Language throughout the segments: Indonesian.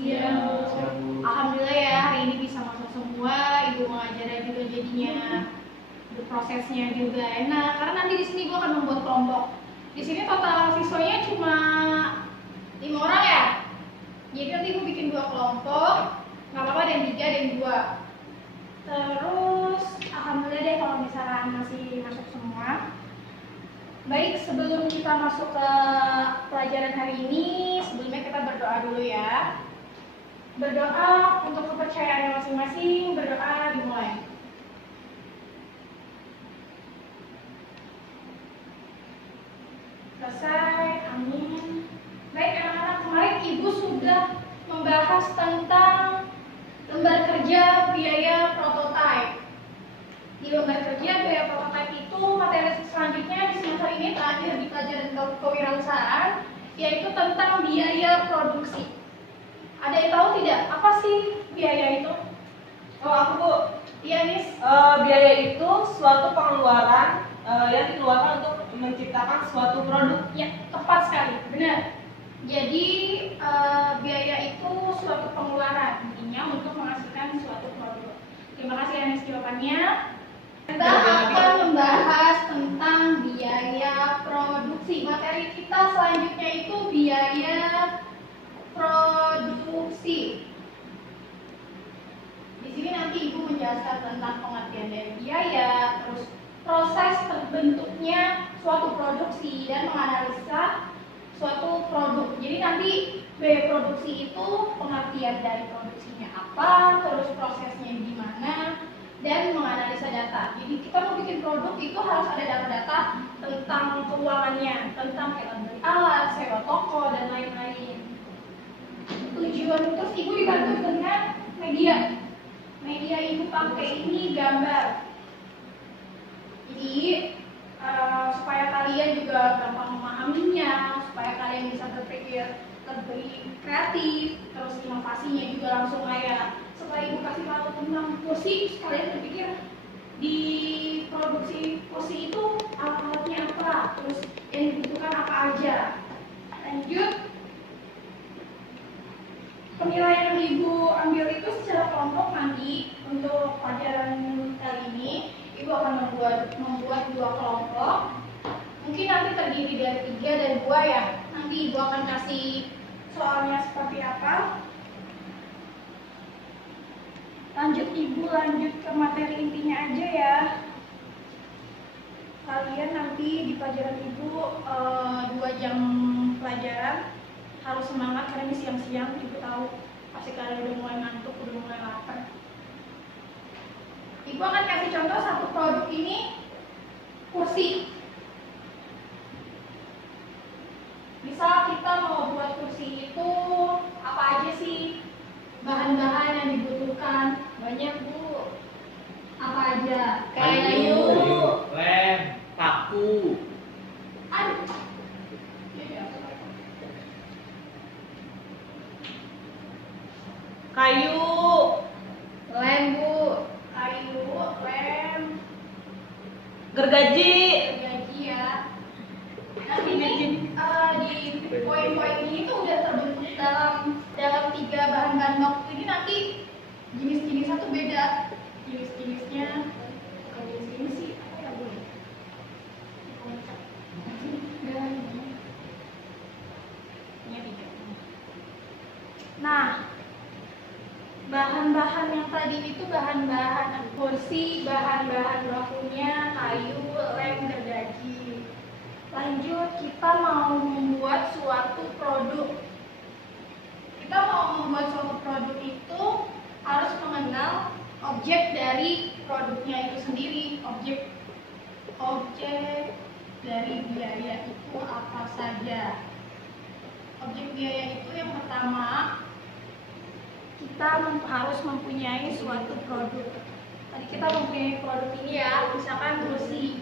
Siang. Alhamdulillah ya hari ini bisa masuk semua. Ibu mengajarnya juga jadinya prosesnya juga enak. Karena nanti di sini gue akan membuat kelompok. Di sini total siswanya cuma 5 orang ya. Jadi nanti gue bikin 2 kelompok. Nggak apa-apa dan 3 dan 2. Terus alhamdulillah deh kalau misalkan masih masuk semua. Baik, sebelum kita masuk ke pelajaran hari ini, sebelumnya kita berdoa dulu ya. Berdoa untuk kepercayaannya masing-masing, berdoa dimulai. Selesai, amin. Baik anak-anak, kemarin ibu sudah membahas tentang lembar kerja biaya prototipe. Di lembar kerja biaya prototipe itu materi selanjutnya di semester ini terakhir di pelajaran kewirausahaan, yaitu tentang biaya produksi. Ada yang tahu tidak apa sih biaya itu? Oh aku Bu. Iya Miss. Biaya itu suatu pengeluaran yang dikeluarkan untuk menciptakan suatu produk. Ya tepat sekali, benar. Jadi biaya itu suatu pengeluaran intinya untuk menghasilkan suatu produk. Terima kasih Miss jawabannya. Kita akan membahas tentang biaya produksi. Materi kita selanjutnya itu biaya produksi. Di sini nanti Ibu menjelaskan tentang pengertian dari biaya, terus proses terbentuknya suatu produksi dan menganalisa suatu produk. Jadi nanti biaya produksi itu pengertian dari produksinya apa, terus prosesnya gimana, dan menganalisa data. Jadi kita mau bikin produk itu harus ada data-data tentang keuangannya, tentang kayak beli alat, sewa toko, dan lain-lain. Tujuan terus Ibu dibantu dengan media. Media Ibu pakai ini gambar. Jadi supaya kalian juga gampang memahaminya, supaya kalian bisa berpikir lebih kreatif, terus inovasinya juga langsung kayak setelah Ibu kasih tahu tentang kursi, kalian berpikir di produksi kursi itu alat-alatnya apa, terus yang dibutuhkan apa aja. Lanjut, penilaian yang Ibu ambil itu secara kelompok nanti untuk pelajaran kali ini. Ibu akan membuat 2 kelompok. Mungkin nanti terdiri dari 3 dan 2 ya. Nanti Ibu akan kasih soalnya seperti apa. Ibu lanjut ke materi intinya aja ya. Kalian nanti di pelajaran Ibu 2 jam pelajaran harus semangat karena ini siang-siang. Ibu tahu pasti kalian udah mulai ngantuk, udah mulai lapar. Ibu akan kasih contoh satu produk ini, kursi. Misal kita mau buat kursi itu apa aja sih bahan-bahan yang dibutuhkan? Banyak Bu. Apa aja? Kayu, lem, paku. Aduh. Kayu, Lem Bu. Kayu, lem, gergaji. ya. Nah ini di poin-poin ini tuh udah terbentuk dalam 3 bahan-bahan baku ini. Nanti jenis-jenisnya tuh beda. Jenis-jenisnya bukan jenis ini sih apa ya Bu? Nah, bahan-bahan yang tadi itu bahan-bahan kursi, bahan-bahan bakunya kayu, lem, gergaji. Lanjut, kita mau membuat suatu produk. Kita mau membuat suatu produk itu harus mengenal objek dari produknya itu sendiri. Objek dari biaya itu apa saja? Objek biaya itu yang pertama, kita harus mempunyai suatu produk. Tadi kita mempunyai produk ini ya, misalkan kursi.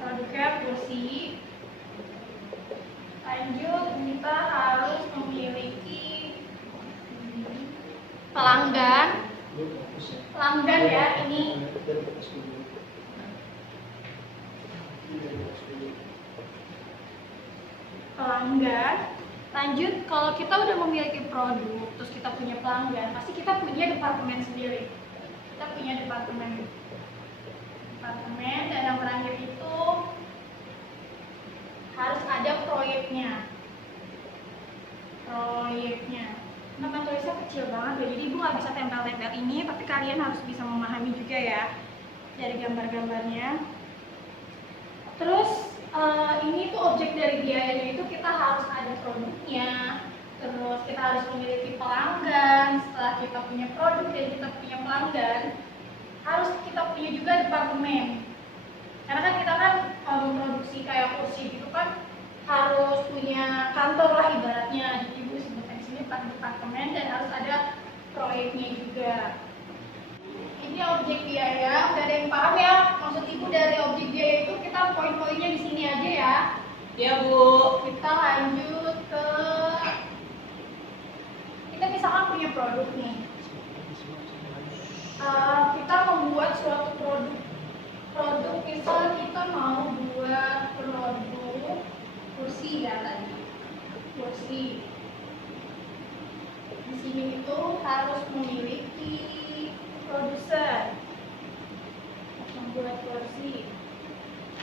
Produknya kursi. Lanjut, kita harus memiliki pelanggan. Pelanggan ya, ini pelanggan. Lanjut, kalau kita udah memiliki produk, terus kita punya pelanggan, pasti kita punya departemen sendiri. Kita punya departemen, dan yang terakhir itu harus ada proyeknya. Nama tulisnya kecil banget ya, jadi ibu nggak bisa tempel-tempel ini, tapi kalian harus bisa memahami juga ya dari gambar-gambarnya. Terus ini tuh objek dari biayanya itu kita harus ada produknya, terus kita harus memiliki pelanggan. Setelah kita punya produk dan kita punya pelanggan, harus kita punya juga departemen. Karena kan kita kan memproduksi kayak kursi gitu kan harus punya kantor lah ibaratnya. Jadi ibu sebutkan di sini departemen dan harus ada proyeknya juga. Ini objek biaya, udah ada yang paham ya? Maksud ibu dari objek biaya itu kita poin-poinnya di sini aja ya. Ya Bu. Kita lanjut ke kita misalkan punya produk nih. Kita membuat suatu produk misal kita mau buat produk kursi ya tadi. Kursi. Di sini itu harus memiliki produser.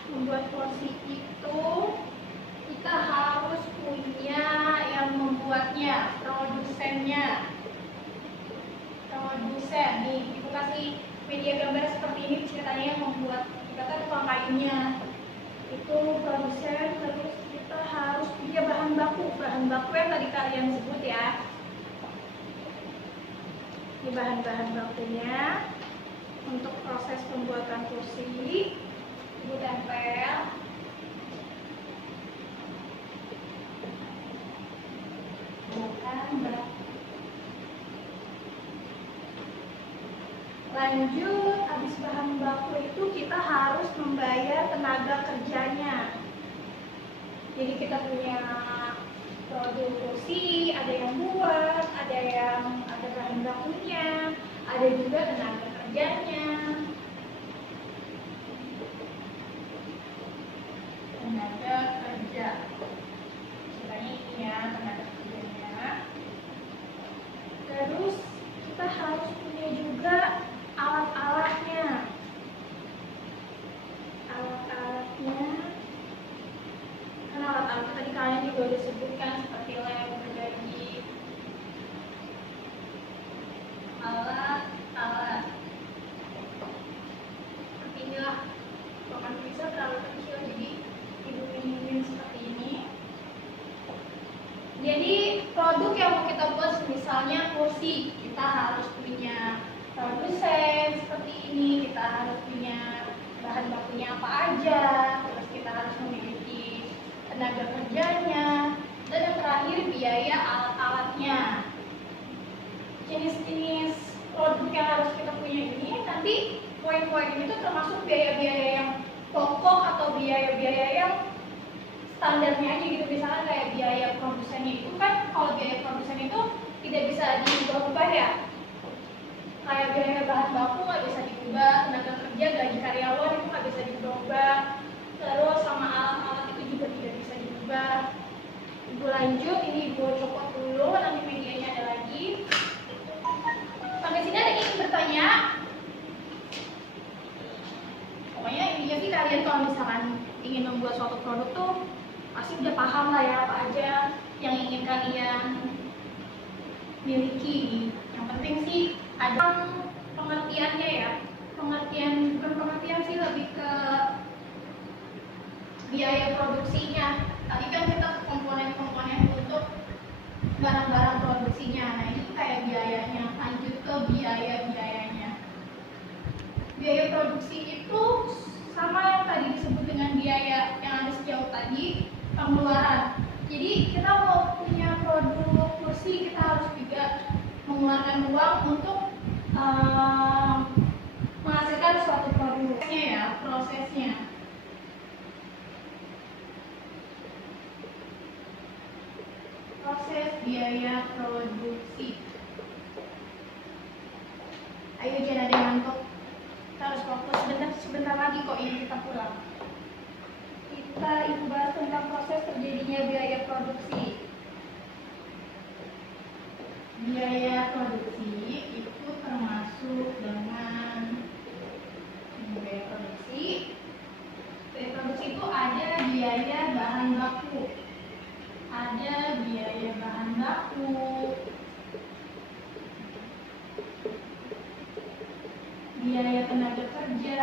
Membuat kursi itu kita harus punya yang membuatnya, produsen nih. Ibu kasih media gambar seperti ini, ceritanya yang membuat kita kan tukang kayunya itu produsen. Terus kita harus punya bahan baku yang tadi kalian sebut ya. Ini bahan-bahan bakunya untuk proses pembuatan kursi. Ibu tempel. Lanjut, habis bahan baku itu kita harus membayar tenaga kerjanya. Jadi kita punya produk kursi, ada yang buat, ada bahan bakunya, ada juga tenaga kerjanya. Tenaga kerja. Ceritanya ini ya, tenaga kerjanya. Terus kita harus punya juga alat-alatnya. Karena alat-alat tadi kalian juga udah sebutkan seperti lem, gergaji, alat. Seperti inilah. Bahkan bisa terlalu kecil, jadi ibu ingin seperti ini. Jadi produk yang mau kita buat misalnya kursi, kita harus punya produsen seperti ini, kita harus punya bahan bakunya apa aja, terus kita harus memiliki tenaga kerjanya, dan yang terakhir biaya alat-alatnya. Jenis-jenis produk yang harus kita punya ini, nanti poin-poin ini tuh termasuk biaya-biaya yang pokok atau biaya-biaya yang standarnya aja gitu. Misalnya kayak biaya produsennya itu kan, kalau biaya produsen itu tidak bisa diubah-ubah ya. Kayak biaya bahan baku nggak bisa diubah, tenaga kerja, gaji karyawan itu nggak bisa diubah, terus sama alat-alat itu juga tidak bisa diubah. Ibu lanjut, ini ibu copot dulu, nanti medianya ada lagi. Sampai sini ada yang ingin bertanya? Pokoknya intinya sih kalian kalau misalkan ingin membuat suatu produk tuh pasti udah paham lah ya apa aja yang ingin kalian miliki. Yang penting sih ada pengertiannya ya. Bukan pengertian sih, lebih ke biaya produksinya. Tadi kan kita komponen-komponen untuk barang-barang produksinya. Nah ini kayak biayanya. Lanjut ke biaya-biayanya. Biaya produksi itu sama yang tadi disebut dengan biaya yang ada sejauh tadi, pengeluaran. Jadi kita mau punya produk kursi, kita harus juga mengeluarkan uang untuk menghasilkan suatu produknya ya, prosesnya. Proses biaya produksi. Ayo jangan ada yang ngantuk. Kita harus fokus, sebentar lagi kok ini kita pulang. Kita bahas tentang proses terjadinya biaya produksi. biaya produksi itu termasuk dengan biaya produksi. Biaya produksi itu ada biaya bahan baku, ada biaya bahan baku, biaya tenaga kerja,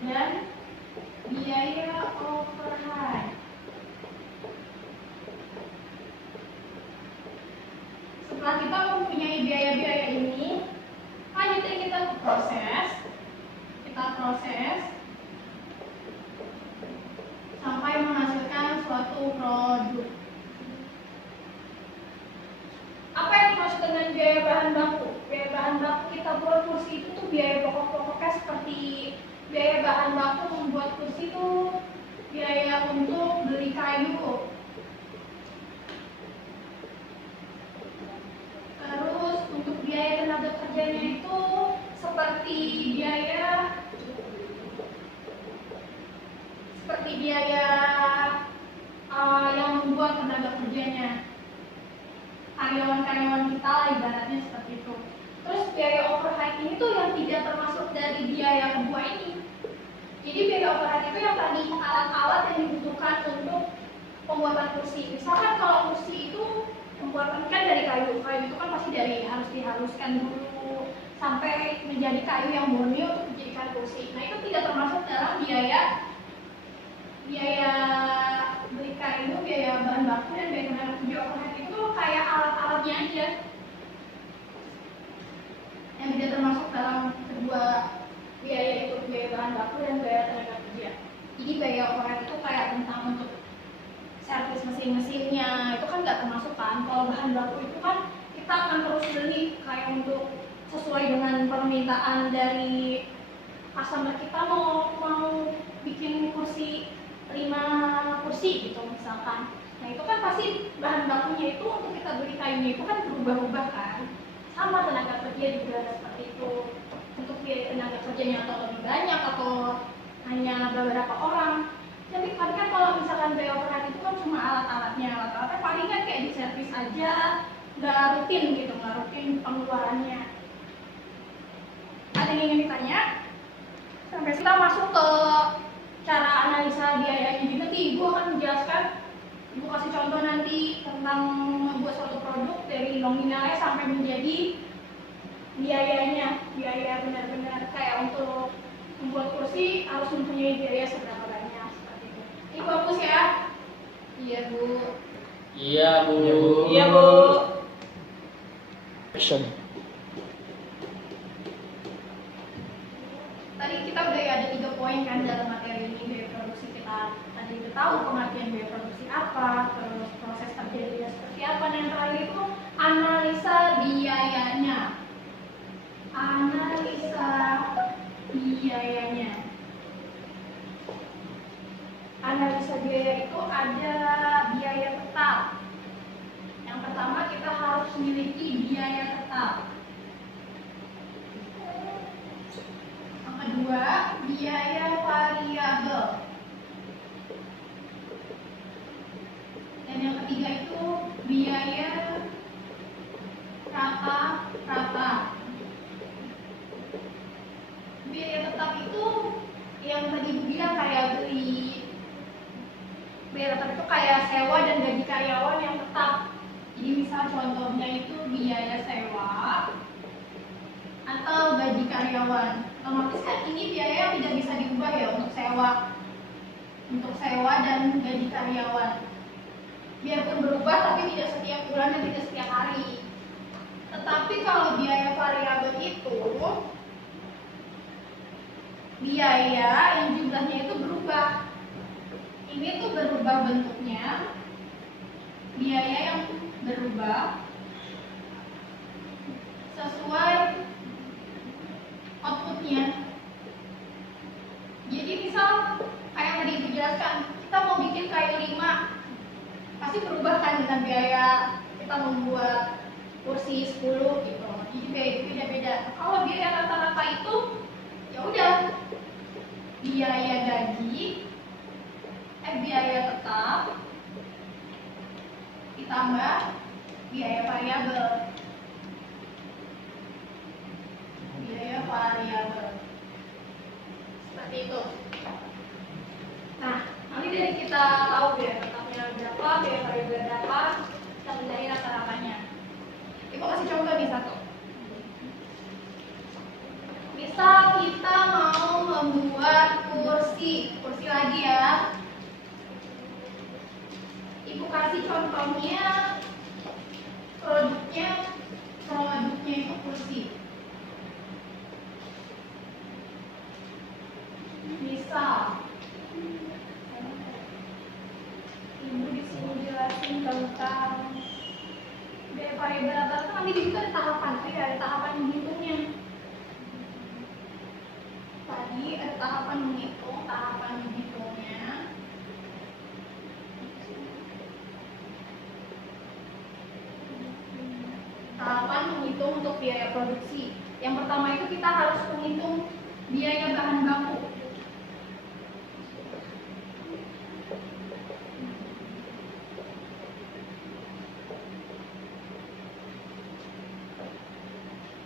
dan biaya overhead. Setelah kita mempunyai biaya-biaya ini, lanjutnya kita proses sampai menghasilkan suatu produk. Apa yang dimaksud dengan biaya bahan baku? Biaya bahan baku kita buat kursi itu tuh biaya pokok-pokoknya seperti biaya bahan baku membuat kursi itu biaya untuk beli kayu. Terus untuk biaya tenaga kerjanya itu seperti biaya yang membuat tenaga kerjanya, karyawan-karyawan kita lah ibaratnya seperti itu. Terus biaya overhead ini tuh yang tidak termasuk dari biaya kedua ini. Jadi biaya overhead itu yang tadi alat-alat yang dibutuhkan untuk pembuatan kursi. Misalkan kalau kursi itu pembuatan kan dari kayu itu kan pasti harus dihaluskan dulu sampai menjadi kayu yang murni untuk dijadikan kursi. Nah itu tidak termasuk dalam biaya beli kayu, biaya bahan baku, dan biaya tenaga kerja. Overhead itu kayak alat-alatnya aja yang tidak termasuk dalam kedua biaya itu, biaya bahan baku dan biaya tenaga kerja. Jadi biaya overhead itu kayak tentang untuk servis mesin-mesinnya, itu kan nggak termasuk kan. Kalau bahan baku itu kan kita akan terus beli kayak untuk sesuai dengan permintaan dari customer kita, mau bikin kursi 5 kursi gitu misalkan. Nah itu kan pasti bahan bakunya itu untuk kita beli kayunya itu kan berubah-ubah kan. Sama tenaga kerja juga seperti itu. Untuk biaya tenaga kerjanya atau lebih banyak atau hanya beberapa orang. Tapi kan kalau misalkan biaya overhead itu kan cuma alatnya paling kan kayak di servis aja, nggak rutin gitu, nggak rutin pengeluarannya. Ada yang ingin ditanya? Sampai kita masuk ke cara analisa biayanya. Jadi nanti Ibu akan menjelaskan, Ibu kasih contoh nanti tentang membuat suatu produk dari nominalnya sampai menjadi biayanya, biaya benar-benar kayak untuk membuat kursi harus mempunyai biaya seberapa banyak seperti itu. Ini fokus ya? Iya Bu. Iya Bu. Iya Bu. Action. Tadi kita udah ada 3 poin kan dalam materi ini. Biaya produksi kita tadi udah tahu pengertian biaya produksi apa, terus proses terjadinya seperti apa, dan yang terakhir itu analisa biayanya. Analisa biayanya. Analisa biaya itu ada biaya tetap. Yang pertama kita harus memiliki biaya tetap. Yang kedua, biaya variabel. Dan yang ketiga itu biaya rata-rata. Biaya tetap itu yang tadi Ibu bilang kayak beli. Biaya tetap itu kayak sewa dan gaji karyawan yang tetap. Jadi misal contohnya itu biaya sewa atau gaji karyawan. Otomatis kan ini biaya yang tidak bisa diubah ya untuk sewa dan gaji karyawan. Biarpun berubah tapi tidak setiap bulan dan tidak setiap hari. Tetapi kalau biaya variabel itu biaya yang jumlahnya itu berubah. Ini tuh berubah bentuknya, biaya yang berubah sesuai outputnya. Jadi misal kayak tadi Ibu jelaskan, kita mau bikin kayu 5, pasti berubah kan dengan biaya kita membuat kursi 10 gitu. Jadi biaya itu beda-beda. Kalau biaya rata-rata itu ya udah biaya gaji biaya tetap ditambah biaya variabel. Biaya variabel. Seperti itu. Nah, nanti dari kita tahu biaya tetapnya berapa, biaya variabel berapa, kita mencari rata-ratanya. Ibu kasih contoh nih satu. Misal kita mau membuat kursi lagi ya. Ibu kasih contohnya produknya itu kursi. Misal Ibu di sini jelasin tentang biaya variabel apa itu nanti di situ ada tahapan, ada tahapan menghitungnya. Tadi ada tahapan menghitung, tahapan menghitungnya. Tahapan menghitung untuk biaya produksi. Yang pertama itu kita harus menghitung biaya bahan baku.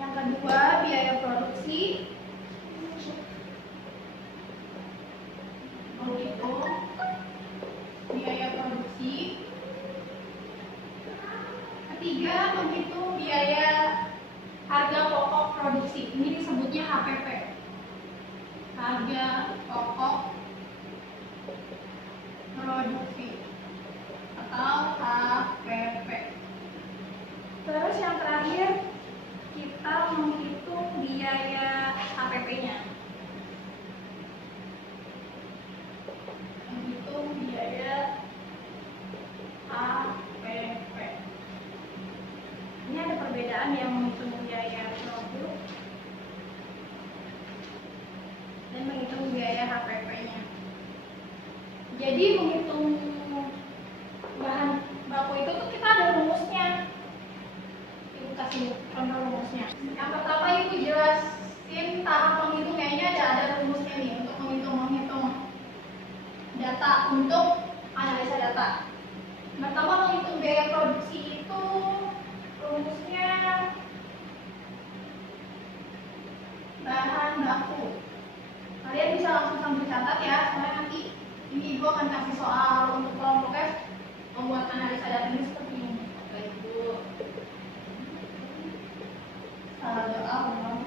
Yang kedua, biaya produksi. Menghitung biaya produksi. Ketiga, menghitung biaya harga pokok produksi. Ini disebutnya HPP. Harga pokok produksi atau HPP. Terus yang terakhir, kita menghitung biaya HPP-nya. Menghitung biaya HPP. Ini ada perbedaan yang menghitung biaya produk dan menghitung biaya HPP-nya. Jadi menghitung bahan baku itu tuh kita ada rumusnya. Ibu kasih contoh rumusnya. Yang pertama Ibu jelasin tahap menghitung, kayaknya ada rumusnya nih untuk menghitung data untuk analisa data. Pertama menghitung biaya produksi itu rumusnya bahan baku. Kalian bisa langsung sambil catat ya, soalnya nanti ini Ibu akan kasih soal untuk kelompok F membuat analisa data ini seperti ini. Oke Ibu. Salah doa belum?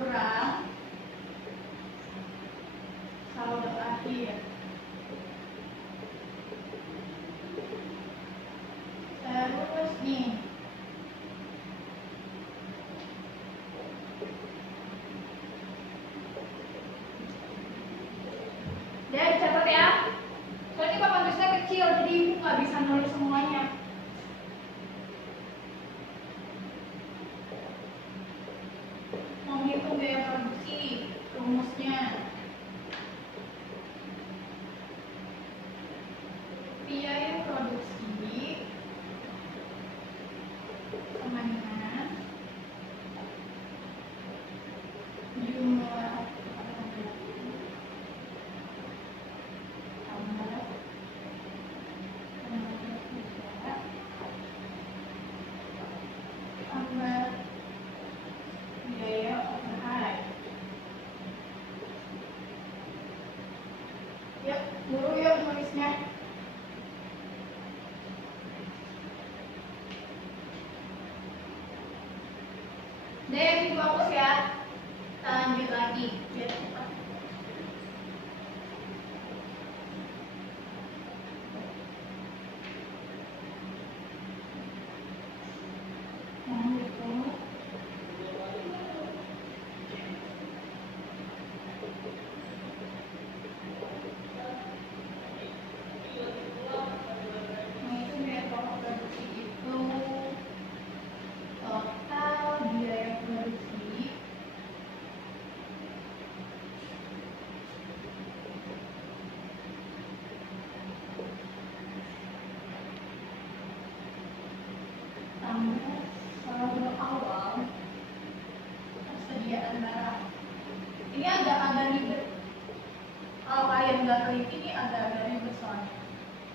Kurang saldo akhir. Terus nih, dan catat ya. Soalnya ini papan tulisnya kecil, jadi Ibu nggak bisa nulis semuanya. Menghitung biaya produksi, rumusnya biaya produksi sama dengan jumlah tambah biaya overhead. Yuk, dulu yuk nulisnya. Dan fokus ya. Kita lanjut lagi biar cepat. Menghitung biaya pokok produksi itu total biaya produksi persediaan barang. Ini agak ribet. Kalau kalian nggak teliti ini agak ribet soalnya.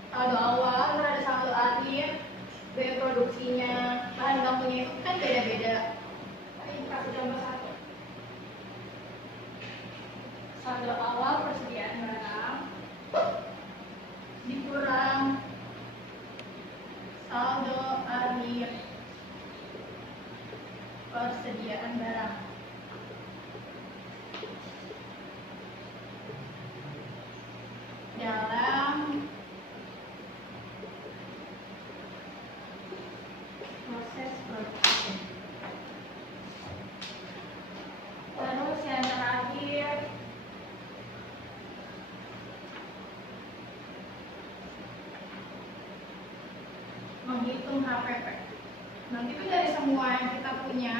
Saldo awal, ada saldo akhir, biaya produksinya, bahan bakunya itu kan beda-beda. Ini kasih contoh satu. Saldo awal persediaan barang dikurang saldo akhir persediaan barang. Dalam proses produksi. Terus yang terakhir menghitung HPP. Nanti itu dari semua yang kita punya,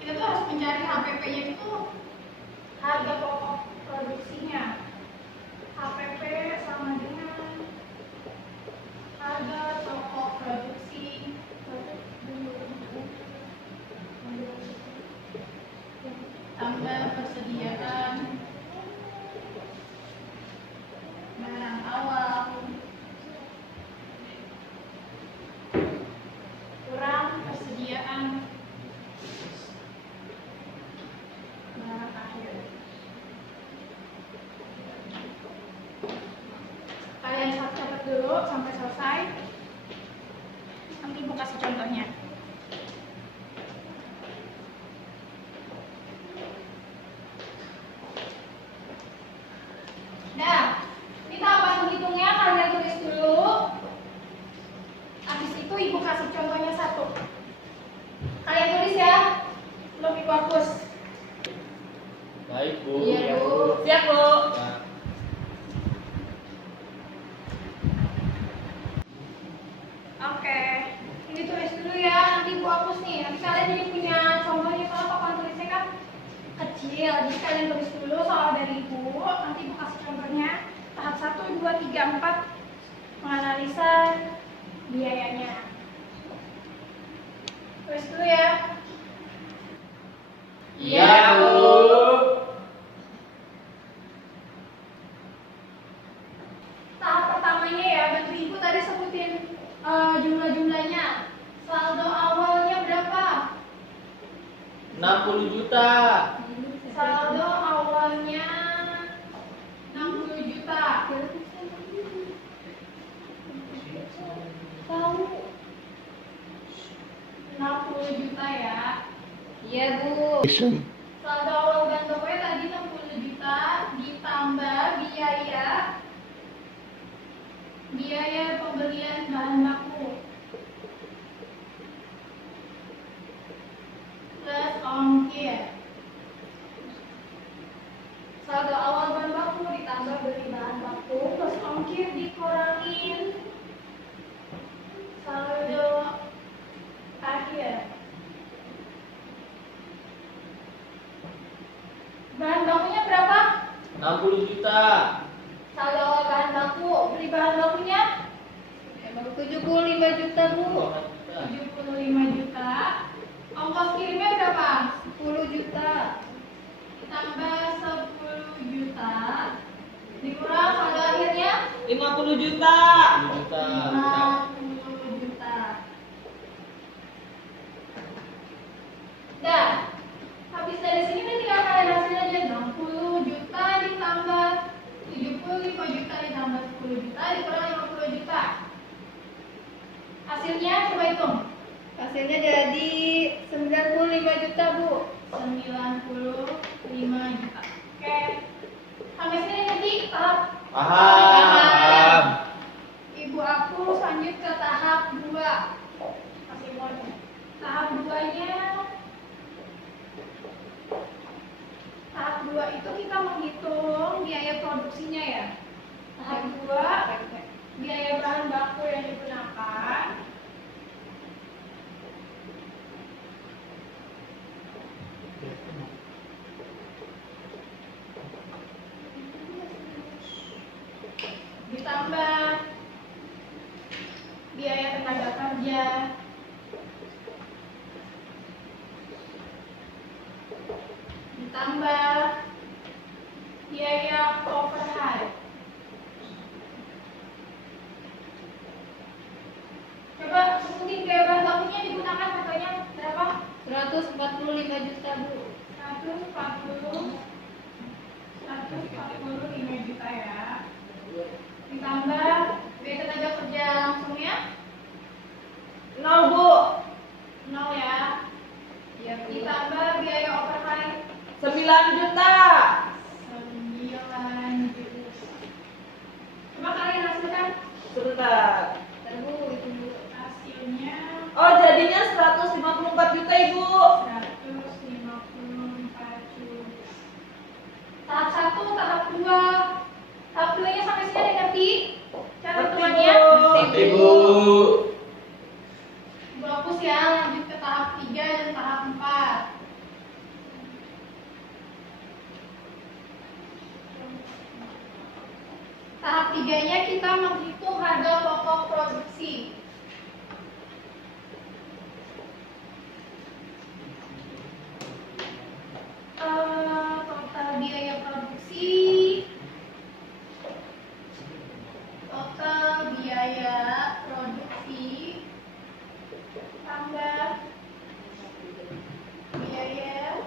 kita tuh harus mencari HPP-nya itu harga pokok produksinya. HPP sama dengan harga pokok produksi tambah persediaan barang awal kurang persediaan barang akhir. Kalian catat dulu sampai selesai. Nanti ibu kasih contohnya. Nah, ini tahapan menghitungnya kalian tulis dulu. Habis itu ibu kasih contohnya satu. Kalian tulis ya, belum ibu hapus. Baik, Bu. Iya, Bu. Siap, Bu. Nah, Oke, ini tulis dulu ya, nanti ibu hapus nih. Nanti kalian jadi punya contohnya, kalau papan tulisnya kan kecil. Jadi kalian tulis dulu soal dari ibu, nanti ibu kasih contohnya. Tahap 1, 2, 3, 4 menganalisa biayanya. Tulis dulu ya. iya, Bu. Tahap pertamanya ya, bantu ibu tadi sebutin jumlah-jumlahnya. Saldo awalnya berapa? 60 juta. Saldo awalnya 60 juta. Tahu 60 juta ya. Iya, Bu. Saldo awal dan pokoknya tadi 60 juta ditambah biaya pembelian bahan baku plus ongkir. Saldo awal bahan baku ditambah beli bahan baku plus ongkir dikurangin saldo akhir. Bahan bakunya berapa? 60 juta. Saldo awal bahan baku, beli bahan bakunya 75 juta, Bu. 75 juta. Ongkos kirimnya berapa? 10 juta. Ditambah 10 juta. Dikurang saldo akhirnya 50 juta. 10 juta. 50 juta. Dah. Habis dari sini kan tinggal kalian hasilnya aja. 60 juta ditambah 75 juta ditambah 10 juta dikurang 50 juta. Hasilnya coba hitung. Hasilnya jadi 95 juta, Bu. 95 juta. Oke. Sampai sini nanti tahap Paham. Ibu aku lanjut ke tahap 2. Kasih poin. Tahap 2 itu kita menghitung biaya produksinya ya. Tahap 2 biaya bahan baku yang digunakan. Ditambah biaya tenaga kerja ditambah biaya overhead. Coba sebutin biaya bahan bakunya digunakan katanya berapa? 145 juta, Bu. 145 juta ya. Ditambah biaya tenaga kerja langsungnya 0, Bu. 0 ya. Ya, ditambah biaya overhead 9 juta. 9 juta. Coba kalian hasilkan Sebentar. Bentar, Bu, itu dulu. hasilnya. Oh, jadinya 154 juta, Ibu. 154 juta. Tahap 1, tahap 2. Tahap 2-nya sampai sini ada ngerti? Cara hitungannya? Ngerti, Bu. Ibu hapus ya, lanjut ke tahap 3 dan tahap 4. Tahap 3-nya kita menghitung harga pokok produksi. Total biaya produksi, tambah biaya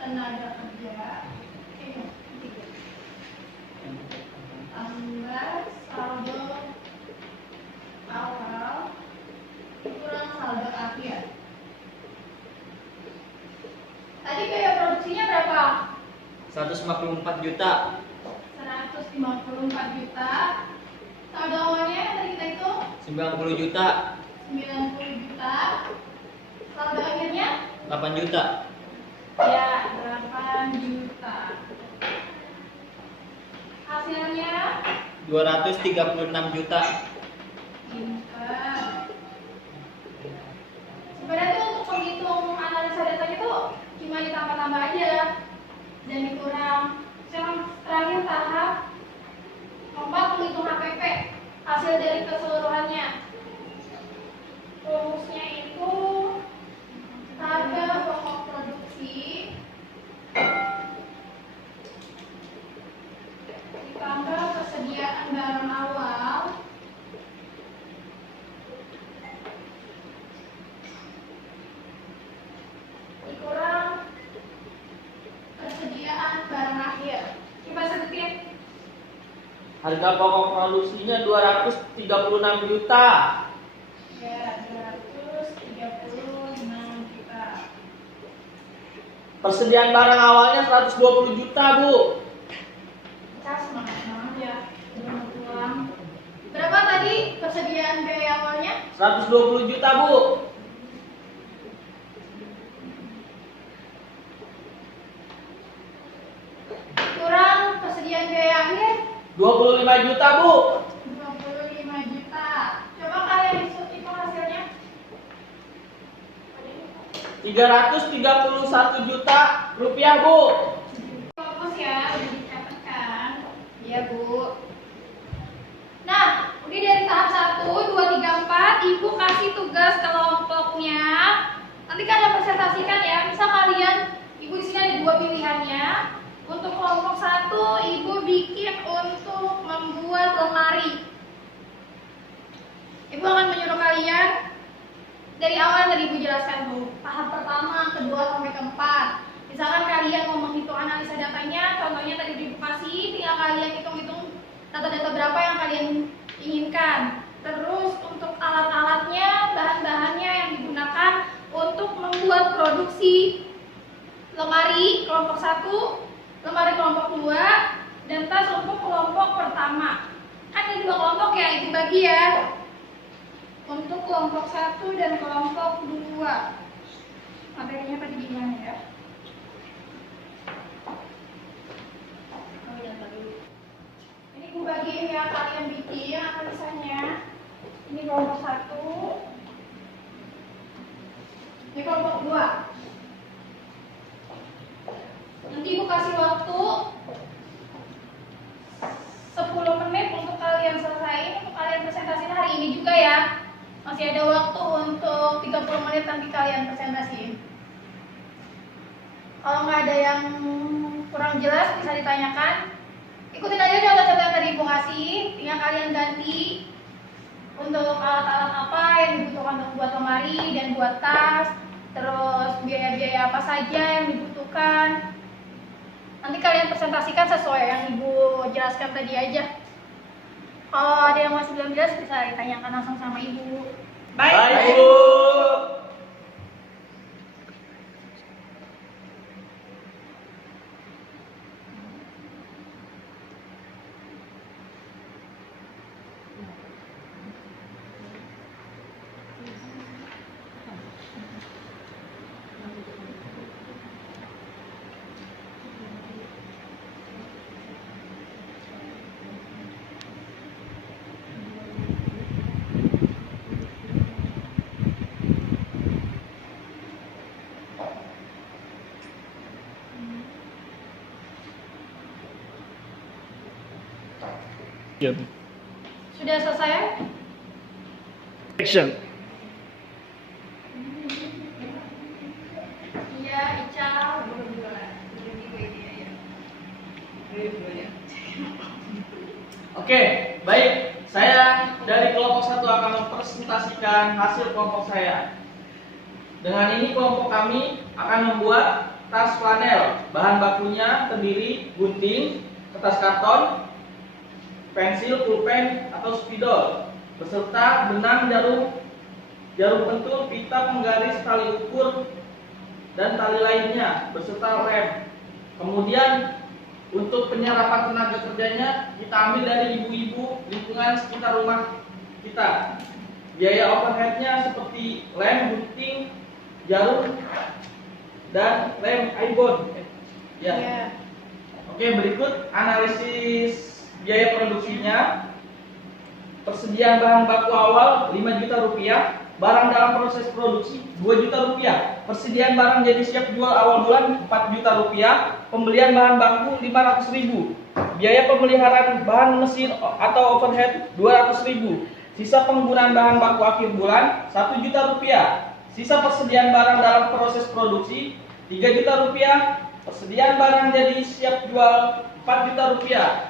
tenaga kerja, tambah saldo awal kurang saldo akhir. Tadi biaya produksinya berapa? 154 juta. 154 juta. Saldo awalnya yang tadi kita hitung 90 juta. 90 juta. Saldo akhirnya 8 juta. ya 8 juta. Hasilnya 236 juta. pintar. Sebenarnya tuh untuk menghitung analisa datanya tuh cuma ditambah-tambah aja dan dikurang. Yang terakhir tahap 4 menghitung HPP, hasil dari keseluruhannya. Rumusnya itu harga pokok produksi ditambah persediaan barang awal dikurang persediaan barang akhir. Coba sebutin. Harga pokok produksinya 236 juta. Ya, 236 juta. Persediaan barang awalnya 120 juta, Bu. Kita semangat ya. Belum pulang. Berapa tadi persediaan biaya awalnya? 120 juta, Bu. Kurang persediaan biaya akhir 25 juta, Bu. 25 juta. Coba kalian hitung hasilnya. 331 juta rupiah, Bu. Fokus ya, udah dicatatkan. Iya, Bu. Nah, udah dari tahap 1, 2, 3, 4, Ibu kasih tugas kelompoknya. Nanti kalian presentasikan ya. Misal kalian, Ibu di sini ada 2 pilihannya. Untuk kelompok 1, Ibu bikin untuk membuat lemari. Ibu akan menyuruh kalian dari awal tadi Ibu jelaskan Bu, tahap pertama, kedua sampai keempat. Misalkan kalian mau menghitung analisa datanya, contohnya tadi Ibu kasih, tinggal kalian hitung-hitung data-data berapa yang kalian inginkan. Terus untuk alat-alatnya, bahan-bahannya yang digunakan untuk membuat produksi lemari kelompok 1, lemari kelompok 2, dan tas untuk kelompok pertama. Kan ada 2 kelompok ya, Ibu bagi ya. Untuk kelompok 1 dan kelompok 2. Materinya tadi gimana ya? Ini aku bagiin ya, kalian bikin analisanya. Ini kelompok 1. Ini kelompok 2. Nanti Ibu kasih waktu 10 menit untuk kalian selesaiin, untuk kalian presentasiin hari ini juga ya. Masih ada waktu untuk 30 menit nanti kalian presentasiin. Kalau nggak ada yang kurang jelas bisa ditanyakan. Ikutin aja contoh-contoh yang tadi Ibu kasih, tinggal kalian ganti untuk alat-alat apa yang dibutuhkan untuk buat lemari dan buat tas, terus biaya-biaya apa saja yang dibutuhkan. Nanti kalian presentasikan sesuai yang Ibu jelaskan tadi aja. Kalau ada yang masih belum jelas bisa ditanyakan langsung sama Ibu. Baik, Bu. Sudah selesai? Action. Iya, Ica. Oke, baik. Saya dari kelompok 1 akan mempresentasikan hasil kelompok saya. Dengan ini kelompok kami akan membuat tas flanel. Bahan bakunya terdiri gunting, kertas karton, pensil, pulpen atau spidol, beserta benang, jarum pentul, pita penggaris, tali ukur, dan tali lainnya, beserta lem. Kemudian untuk penyerapan tenaga kerjanya kita ambil dari ibu-ibu lingkungan sekitar rumah kita. Biaya overheadnya seperti lem, gunting, jarum, dan lem iBond. Ya. Iya. Oke, berikut analisis biaya produksinya. Persediaan bahan baku awal 5 juta rupiah, barang dalam proses produksi 2 juta rupiah, persediaan barang jadi siap jual awal bulan 4 juta rupiah, pembelian bahan baku 500.000, biaya pemeliharaan bahan mesin atau overhead 200.000, sisa penggunaan bahan baku akhir bulan 1 juta rupiah, sisa persediaan barang dalam proses produksi 3 juta rupiah, persediaan barang jadi siap jual 4 juta rupiah.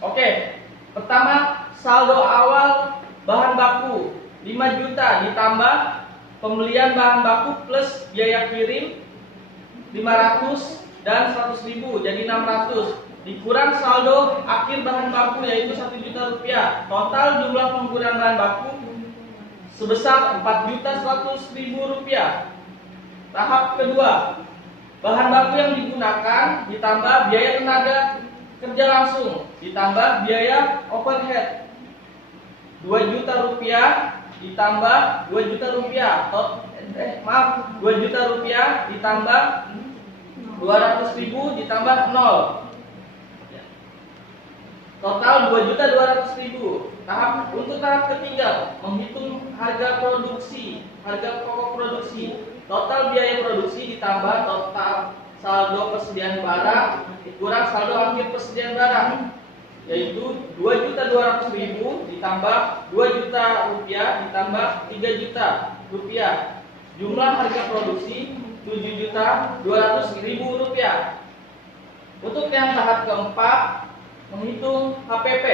Oke, pertama saldo awal bahan baku 5 juta ditambah pembelian bahan baku plus biaya kirim 500 dan 100.000 jadi 600, dikurang saldo akhir bahan baku yaitu 1 juta rupiah. Total jumlah penggunaan bahan baku sebesar 4.100.000 rupiah. Tahap kedua, bahan baku yang digunakan ditambah biaya tenaga kerja langsung ditambah biaya overhead 2 juta rupiah ditambah 2 juta rupiah 2 juta rupiah ditambah 200.000 ditambah 0, total 2.200.000. Untuk tahap ketiga, menghitung harga pokok produksi, total biaya produksi ditambah total saldo persediaan barang dikurang saldo akhir persediaan barang yaitu 2.200.000 ditambah 2 juta rupiah ditambah 3 juta rupiah. Jumlah harga produksi 7.200.000 rupiah. Untuk yang tahap keempat, menghitung HPP,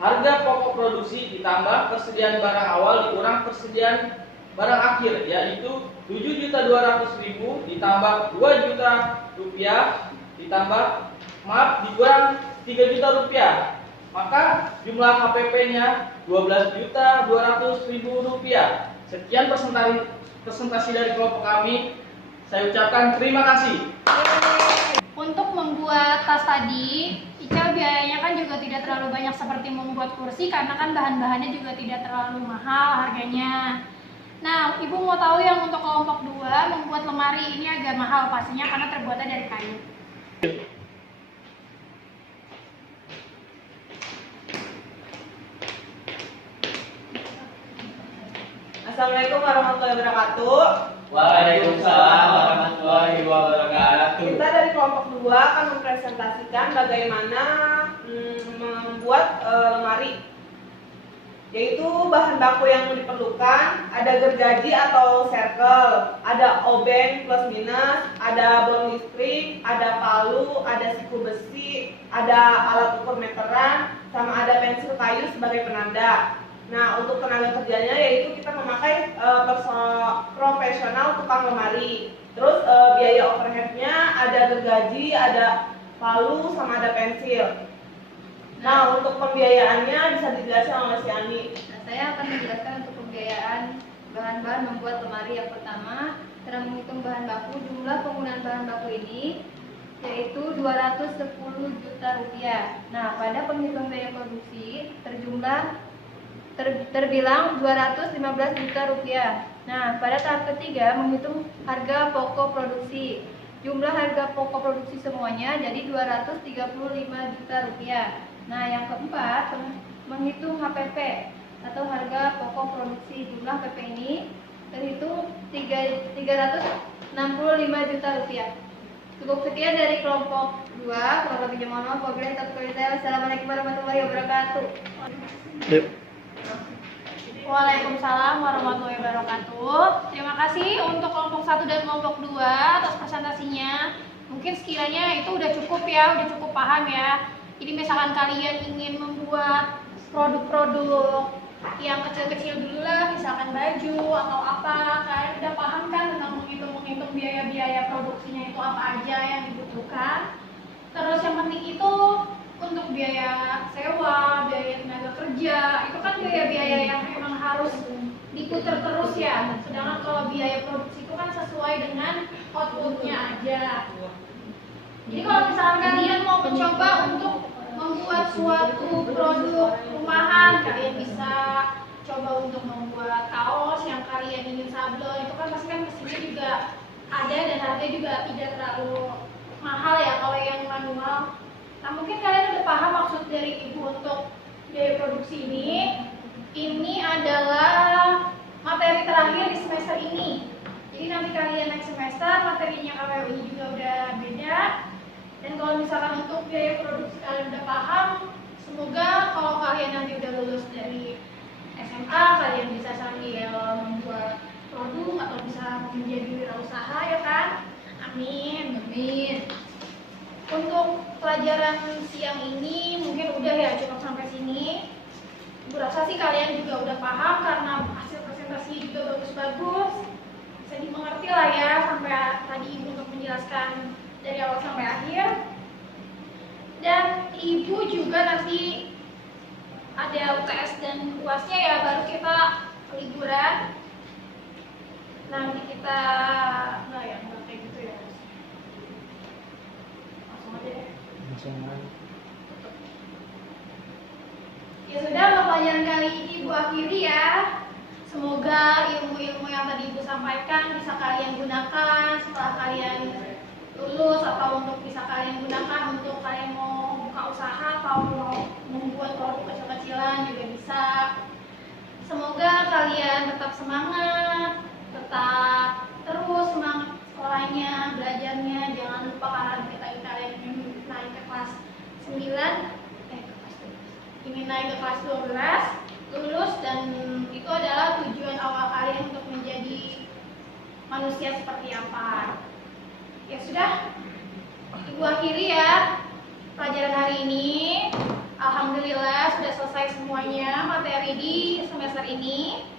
harga pokok produksi ditambah persediaan barang awal dikurang persediaan barang akhir yaitu 7.200.000 ditambah 2 juta rupiah ditambah dikurang 3 juta rupiah, maka jumlah HPP-nya 12.200.000 rupiah. Sekian presentasi dari kelompok kami. Saya ucapkan terima kasih. Untuk membuat tas tadi, Ica biayanya kan juga tidak terlalu banyak seperti membuat kursi karena kan bahan-bahannya juga tidak terlalu mahal harganya. Nah, Ibu mau tahu yang untuk kelompok 2 membuat lemari ini agak mahal pastinya karena terbuatnya dari kayu. Assalamualaikum warahmatullahi wabarakatuh. Waalaikumsalam warahmatullahi wabarakatuh. Kita dari kelompok 2 akan mempresentasikan bagaimana membuat lemari. yaitu bahan baku yang diperlukan, ada gergaji atau circle, ada oben plus minus, ada bor listrik, ada palu, ada siku besi, ada alat ukur meteran, sama ada pensil kayu sebagai penanda. Nah, untuk tenaga kerjanya yaitu kita memakai profesional tukang lemari. Terus biaya overheadnya ada gergaji, ada palu, sama ada pensil. Nah, untuk pembiayaannya bisa dijelaskan oleh si Ani. Nah, saya akan menjelaskan untuk pembiayaan bahan-bahan membuat lemari. Yang pertama, cara menghitung bahan baku. Jumlah penggunaan bahan baku ini yaitu 210 juta rupiah. Nah, pada penghitung biaya produksi terbilang 215 juta rupiah. Nah, pada tahap ketiga menghitung harga pokok produksi. Jumlah harga pokok produksi semuanya jadi 235 juta rupiah. Nah, yang keempat menghitung HPP atau harga pokok produksi. Jumlah PP ini terhitung 365 juta rupiah. Cukup sekian dari kelompok 2. Kurang lebihnya mohon maaf. Wabillahi taufiq wal hidayah. Wassalamualaikum warahmatullahi wabarakatuh. Waalaikumsalam warahmatullahi wabarakatuh. Terima kasih untuk kelompok 1 dan kelompok 2 atas presentasinya. Mungkin sekiranya itu udah cukup ya, udah cukup paham ya. Jadi misalkan kalian ingin membuat produk-produk yang kecil-kecil dulu lah, misalkan baju atau apa, kalian udah paham kan tentang menghitung biaya-biaya produksinya itu apa aja yang dibutuhkan. Terus yang penting itu untuk biaya sewa, biaya tenaga kerja, itu kan biaya-biaya yang memang harus diputar terus ya. Sedangkan kalau biaya produksi itu kan sesuai dengan outputnya aja. Jadi kalau misalkan kalian mau mencoba untuk membuat suatu produk rumahan, kalian bisa coba untuk membuat kaos yang kalian ingin sablon. Itu kan pasti kan mesinnya juga ada dan harganya juga tidak terlalu mahal ya kalau yang manual. Nah, mungkin kalian udah paham maksud dari Ibu untuk biaya produksi ini. Ini adalah materi terakhir di semester ini. Jadi nanti kalian next semester materinya KWU ini juga udah beda. Dan kalau misalkan untuk biaya produksi kalian udah paham, semoga kalau kalian nanti udah lulus dari SMA, kalian bisa sambil membuat produk atau bisa menjadi wirausaha ya kan? Amin. Amin. Untuk pelajaran siang ini mungkin udah ya, cukup sampai sini. Ibu rasa sih kalian juga udah paham karena hasil presentasinya juga bagus-bagus. Bisa dimengerti lah ya sampai tadi Ibu untuk menjelaskan dari awal sampai akhir. Dan Ibu juga nanti ada UTS dan UASnya ya, baru kita liburan. Nanti kita enggak kayak gitu ya. Ya sudah, pelajaran kali ini Ibu akhiri ya. Semoga ilmu-ilmu yang tadi Ibu sampaikan bisa kalian gunakan setelah kalian lulus, atau untuk bisa kalian gunakan untuk kalian mau buka usaha atau mau membuat produk kecil-kecilan juga bisa. Semoga kalian tetap semangat, tetap terus semangat sekolahnya, belajarnya. Jangan lupa karena kalian ingin naik ke kelas 9, ingin naik ke kelas 12, lulus, dan itu adalah tujuan awal kalian untuk menjadi manusia seperti apa. Ya sudah, Ibu akhiri ya pelajaran hari ini. Alhamdulillah sudah selesai semuanya materi di semester ini.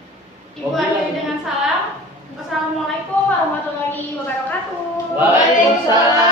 Ibu akhiri dengan salam. Wassalamualaikum warahmatullahi wabarakatuh. Waalaikumsalam.